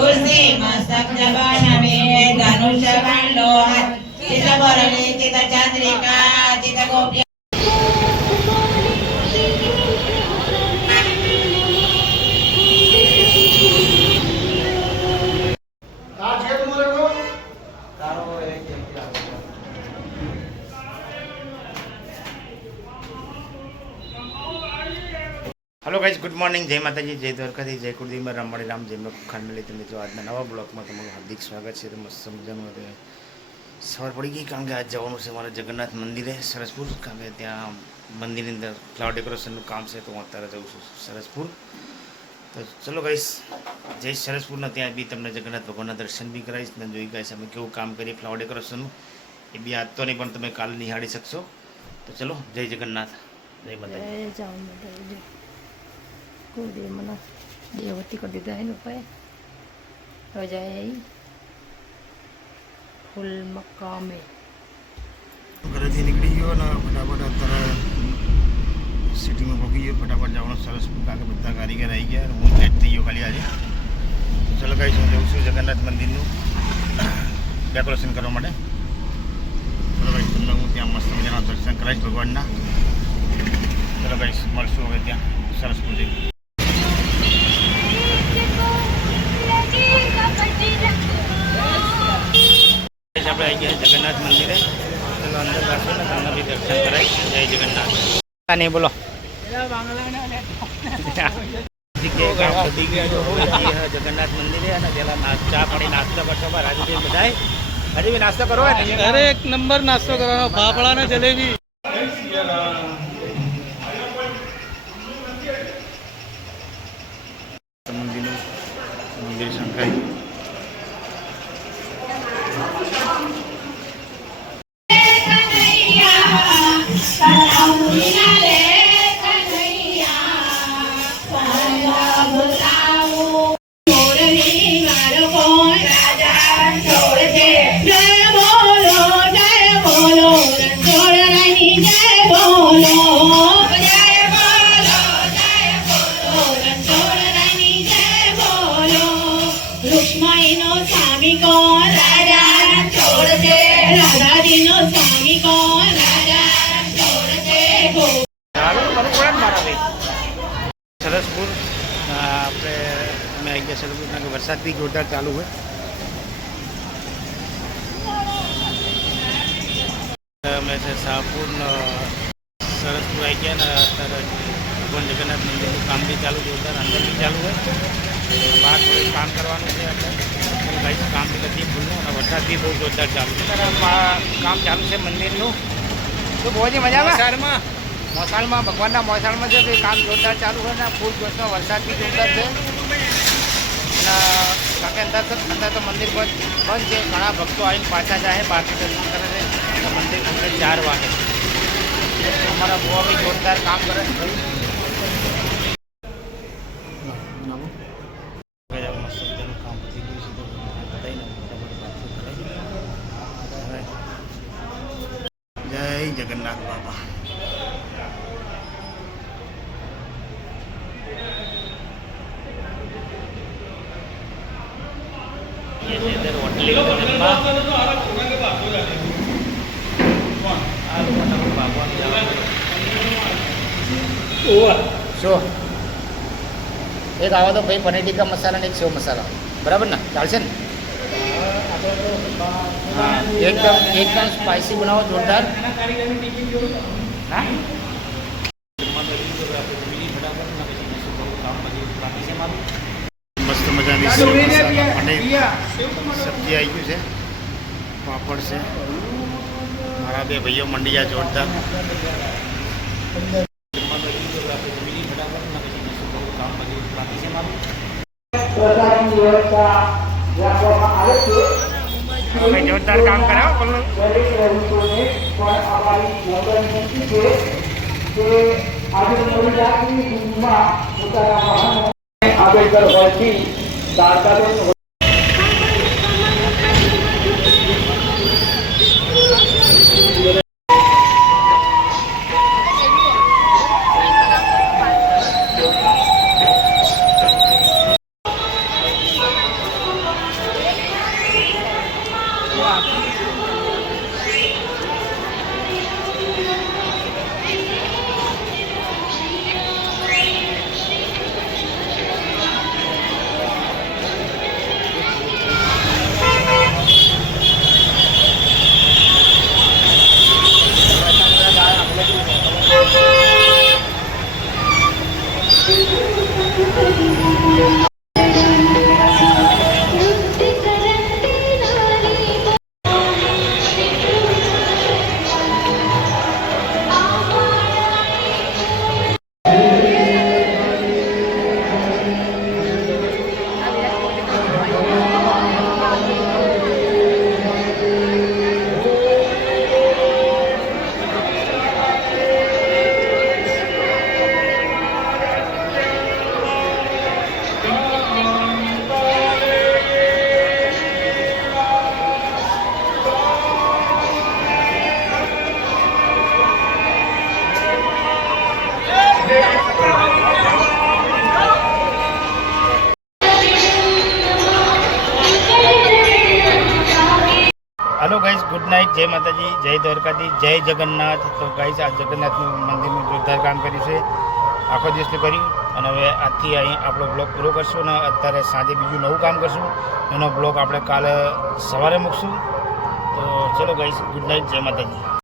तुलसी मस्तक जबान में धनुष बाण लोहार चित भरणी चित चंद्रिका चित गोप्य हेलो गाइज गुड मॉर्निंग जय माताजी जय द्वारकाधी जय कुलदीप रामवाड़ी राम जय खांडमेली तो मित्रों आज नवा ब्लॉक में तमाરું हार्दिक स्वागत है। तो मस्त मजाનું सवार पड़ी गई कारण के आज जवानों से हमारा जगन्नाथ मंदिर है सरसपुर कारण के त्या मंदिर अंदर फ्लावर डेकोरेशन काम से तो अत्यारे जाऊँ છું સરસપુર। तो चलो गाइस जय સરસપુર ત્યાં બી તમને જગન્નાથ ભગવાનના દર્શન બી કરાવીશ ને જોઈ ગાઈસ અમે કેવું કામ કરીએ ફ્લાવર ડેકોરેશનનું એ બી આજ તો નહીં પણ તમે કાલે નિહાળી શકશો। તો ચલો જય જગન્નાથ જય માતાજી। कुलदेव मना देवती कर दीदा है ऊपर हो जाए फुल मक्का में घर से निकली गयो ना फटाफट अत्यारे सिटी में पहुंची गयो फटाफट जावनो સરસપુર કારણ કે બધા કારીગર આવી ગયા હું લેટ થઈ ગયો ખાલી આજે। તો ચલો ગાઈસ હું જઉં છું જગન્નાથ મંદિરનું ડેકોરેશન કરવા માટે। ચલો ગાઈસ તમને હું ત્યાં મસ્ત મજાના દર્શન કરાવીશ ભગવાનના। ચલો ગાઈસ મળશું હવે ત્યાં સરસપુર જઈને। આપણે આવી ગયા જગન્નાથ મંદિરે ચલો અંદર જાશું ને તમને બી દર્શન કરાય। જય જગન્નાથ નહીં બોલો जगन्नाथ मंदिर है ना जला चा पानी नाश्ता बच्चों पर राजू बताए हरी भी नाश्ता करो अरे एक नंबर नाश्ता करो फाफड़ा ने जलेबी मंदिर शंकराई સરસપુર આપણે અમે આવી ગયા સરસપુર કારણ કે વરસાદ બી જોરદાર ચાલુ હોય। અમે છે શાહપુર સરસપુર આવી ગયા ને અત્યારે ભગવાન જગન્નાથ મંદિરનું કામ બી ચાલુ જોરદાર અંદર બી ચાલુ હોય બહાર થોડું કામ કરવાનું છે આપણે ભાઈ કામ બી નથી ફૂલનું અને વરસાદ બી બહુ જોરદાર ચાલુ છે કામ ચાલુ છે મંદિરનું। તો બહુ જ મજામાં મોસાળમાં ભગવાનના મોસાળમાં છે કે કામ જોરદાર ચાલુ હોય ને ફૂલ જોશનો વરસાદ બી જોરદાર છે અને કારણ કે અંદર તો મંદિર બંધ છે ઘણા ભક્તો આવીને પાછા જાય બહારથી દર્શન કરે છે તો મંદિર ખુલે 4 વાગે અમારા બહુ બી જોરદાર કામ કરે છે કામ પતી ગયું છે તો બધાને જય જગન્નાથ બાપા। શું એક આવો તો ભાઈ પનીર ટીકા મસાલા ને એક સેવ મસાલા બરાબર ને ચાલશે ને? હા એકદમ સ્પાઇસી બનાવો જોરદાર। હા મસ્ત મજાની સબ્જી આવી ગયું છે પાપડ છે મારા બે ભાઈઓ મંડિયા જોરદાર। જોરદાર કામ કર્યો આંબેડકર હોલથી हेलो गाइस, गुड नाइट, जय माताजी, जय द्वारकाधीश, जय जगन्नाथ। तो गाइस આ જગન્નાથનું મંદિરનું જોરદાર કામ કર્યું છે, આખો દિવસનું કર્યું અને હવે આજથી અહીં આપણો બ્લોગ પૂરો કરશું અને અત્યારે સાંજે બીજું નવું કામ કરશું. એનો બ્લોગ આપણે કાલે સવારે મૂકશું. તો ચલો ગાઈસ, ગુડ નાઇટ, જય માતાજી.